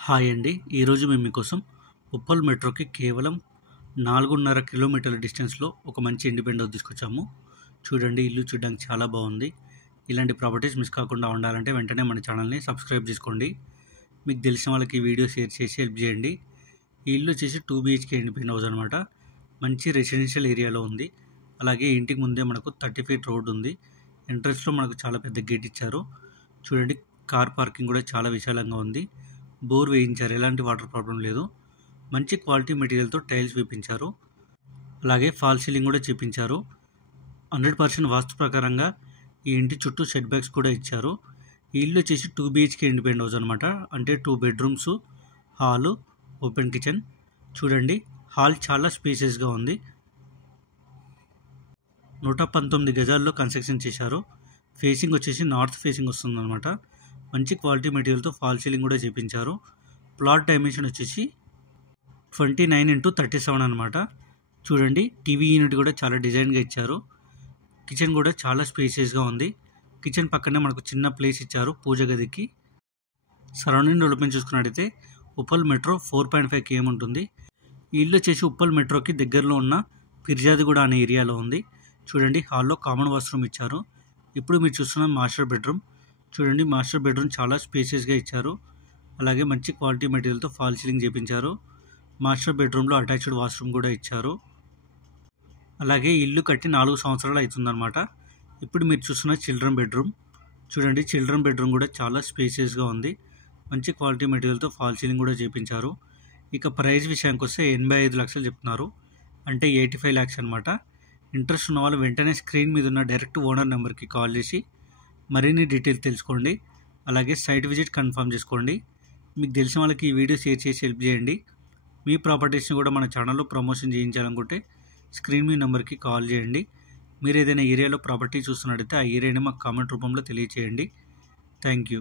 Hi అండి. ఈరోజు మేము మీకోసం ఉప్పల్ మెట్రోకి కేవలం 4.5 కిలోమీటర్ల డిస్టెన్స్‌లో ఒక మంచి ఇండిపెండెంట్ హౌస్ తీసుకొచ్చాము. చూడండి, ఇల్లు చూడడానికి చాలా బాగుంది. ఇలాంటి ప్రాపర్టీస్ మిస్ కాకుండా ఉండాలంటే వెంటనే మన ఛానల్‌ని సబ్స్క్రైబ్ చేసుకోండి. మీకు తెలిసిన వాళ్ళకి ఈ వీడియో షేర్ చేసి హెల్ప్ చేయండి. ఈ ఇల్లు వచ్చేసి 2 BHK ఇండిపెండెంట్ హౌస్ అనమాట. మంచి రెసిడెన్షియల్ ఏరియాలో ఉంది. అలాగే ఇంటికి ముందే మనకు 30 ఫీట్ రోడ్ ఉంది. ఎంట్రన్స్‌లో మనకు చాలా పెద్ద గేట్ ఇచ్చారు. చూడండి, కార్ పార్కింగ్ కూడా చాలా విశాలంగా ఉంది. బోర్ వేయించారు, ఎలాంటి వాటర్ ప్రాబ్లం లేదు. మంచి క్వాలిటీ మెటీరియల్తో టైల్స్ వేయించారు. అలాగే ఫాల్ సీలింగ్ కూడా చేపించారు. 100% వాస్తు ప్రకారంగా ఈ ఇంటి చుట్టూ సెట్ బ్యాక్స్ కూడా ఇచ్చారు. ఈ ఇల్లు వచ్చేసి 2 BHK ఇండిపెండెంట్ హౌస్ అనమాట. అంటే 2 బెడ్రూమ్స్, హాలు, ఓపెన్ కిచెన్. చూడండి, హాల్ చాలా స్పేసియస్గా ఉంది. 119 గజాల్లో కన్స్ట్రక్షన్ చేశారు. ఫేసింగ్ వచ్చేసి నార్త్ ఫేసింగ్ వస్తుందన్నమాట. మంచి క్వాలిటీ మెటీరియల్తో ఫాల్ సీలింగ్ కూడా చేపించారు. ప్లాట్ డైమెన్షన్ వచ్చేసి 29x37 అనమాట. చూడండి, టీవీ యూనిట్ కూడా చాలా డిజైన్గా ఇచ్చారు. కిచెన్ కూడా చాలా స్పేసియస్గా ఉంది. కిచెన్ పక్కనే మనకు చిన్న ప్లేస్ ఇచ్చారు పూజ గదికి. సరౌండింగ్ డెవలప్మెంట్ చూసుకున్నట్టయితే ఉప్పల్ మెట్రో 4.5 km ఉంటుంది. ఈ ఇల్లు వచ్చేసి ఉప్పల్ మెట్రోకి దగ్గరలో ఉన్న ఫిర్జాదిగూడ అనే ఏరియాలో ఉంది. చూడండి, హాల్లో కామన్ వాష్రూమ్ ఇచ్చారు. ఇప్పుడు మీరు చూస్తున్న మాస్టర్ బెడ్రూమ్. చూడండి, మాస్టర్ బెడ్రూమ్ చాలా స్పేసియస్గా ఇచ్చారు. అలాగే మంచి క్వాలిటీ మెటీరియల్తో ఫాల్ సీలింగ్ చేపించారు. మాస్టర్ బెడ్రూమ్లో అటాచ్డ్ వాష్రూమ్ కూడా ఇచ్చారు. అలాగే ఇల్లు కట్టి 4 సంవత్సరాలు అవుతుందన్నమాట. ఇప్పుడు మీరు చూస్తున్న చిల్డ్రన్ బెడ్రూమ్. చూడండి, చిల్డ్రన్ బెడ్రూమ్ కూడా చాలా స్పేసియస్గా ఉంది. మంచి క్వాలిటీ మెటీరియల్తో ఫాల్ సీలింగ్ కూడా చేపించారు. ఇక ప్రైస్ విషయానికి వస్తే 85 లక్షలు చెప్తున్నారు. అంటే 85 lakhs అనమాట. ఇంట్రెస్ట్ ఉన్న వాళ్ళు వెంటనే స్క్రీన్ మీద ఉన్న డైరెక్ట్ ఓనర్ నెంబర్కి కాల్ చేసి మరిన్ని డీటెయిల్స్ తెలుసుకోండి. అలాగే సైట్ విజిట్ కన్ఫర్మ్ చేసుకోండి. మీకు తెలిసిన వాళ్ళకి ఈ వీడియో షేర్ చేసి హెల్ప్ చేయండి. మీ ప్రాపర్టీస్ని కూడా మన ఛానల్లో ప్రమోషన్ చేయించాలనుకుంటే స్క్రీన్ మీ నెంబర్కి కాల్ చేయండి. మీరు ఏదైనా ఏరియాలో ప్రాపర్టీ చూస్తున్నట్టయితే ఆ ఏరియాని మాకు కామెంట్ రూపంలో తెలియచేయండి. Thank you.